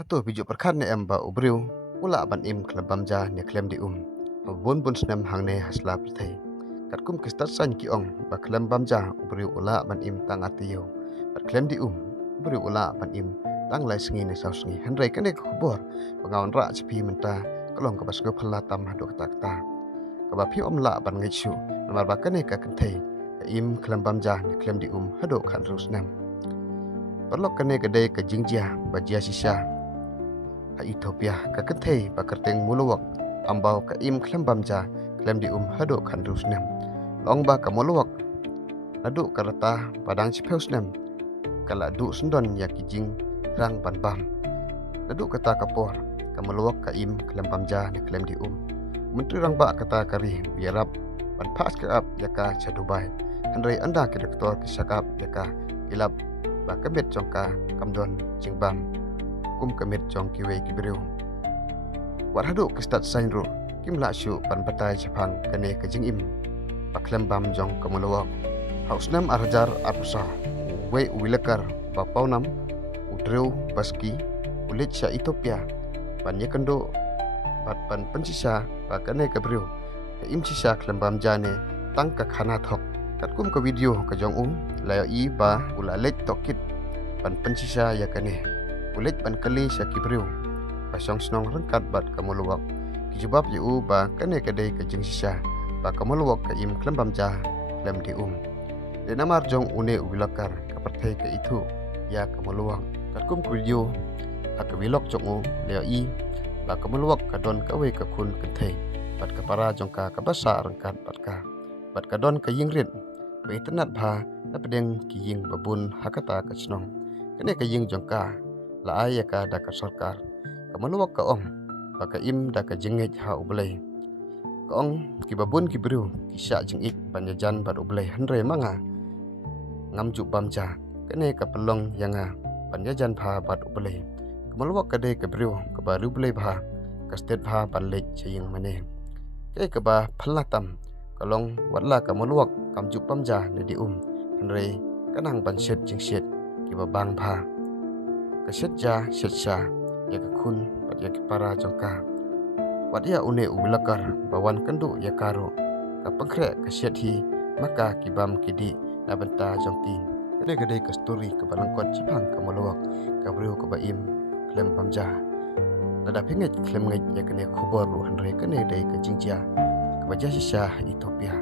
Hatu pijuk perkhan ne em ba ubriu ula ban im klabam ja ne klem di bun bun snem hang ne hasla prithai kat kum kistat san ki ong ba klem bam ja ubriu ula ban im tang atiyo bat klem di ubriu ula ban im tang lai sngi ne saw sngi handrai kane khubor bangawan ra chpi menta kalong ka basgo phalla tam hadu tak ta ka ba phi om la ban ngai chu namar ba kane ka kanthai ka im klem bam ja ne klem di hadu khan ru snem perlok kane gede ka jingjia ba jia sisa ha Ethiopia ka kathei ba kerteng muluwak ambau ka im klem bamja klem di hado khan rusnem long ba ka muluwak nadu karata padang chipheusnem kala du sundon ya kijing rang ban bam nadu kata kapor ka muluwak ka im klem bamja ne klem di menteri rang ba kata kari biarap ban pas ka ap ya ka chadubai handrai anda ke doktor ke sakap ya ka ilap ba kabet jongka kamdon jingbam kum kamit jong kiwe kibriu war hadu kistat sainru kim la shu pan batai chapang kane kajing im paklem bam jong kamulawak hausnam arjar arpusa we wilakar bapaunam udreu baski ulit sha Ethiopia pan yakando bat pan pansisa ba kane kabriu ka im sisa klem bam jane tang ka khana thok kat kum ka video ka jong layo i ba ulalet tokit pan pansisa ya kane ulit pan kali sya kibriu pasong snong rengkat bat kamuluwak kijubab yu ba kane kadai ka jing sisa ba kamuluwak ka im klem bamja klem di de namar jong une ubilakar ka parthai ka itu ya kamuluwak kat kum video ha ka wilok jong leo i ba kamuluwak ka don ka we ka kun kanthai bat ka para jong ka basa rengkat bat ka don ka yingrit ba internet bha na pedeng ki ying babun hakata ka snong kane ka ying jong ka la ay ka da ka sarkar kamaluwak ka ong baka im da ka jingit ha ublay ka ong ki babun ki bru ki sya jingit banyajan bat ublay handre manga ngamju bamja kane ka pelong yanga banyajan pha bat ublay kamaluwak ka de ka bru ka baru ublay pha ka state pha banlek chaying mane ke ka ba phalatam kalong watla kamaluwak kamju bamja ne di handre kanang banset jingset ki ba bang pha kasetja setsa ya kun pat ya para jongka wat ya une ublakar bawan kendu ya karo ka pangkre kaset hi maka kibam kidi na benta jongtin kene gede ka story ka balangkot chipang ka moluwak ka bru ka baim klem bamja nada penget klem ngai ya kene khubor ru hanre kene dai ka jingjia ka baja sisa Ethiopia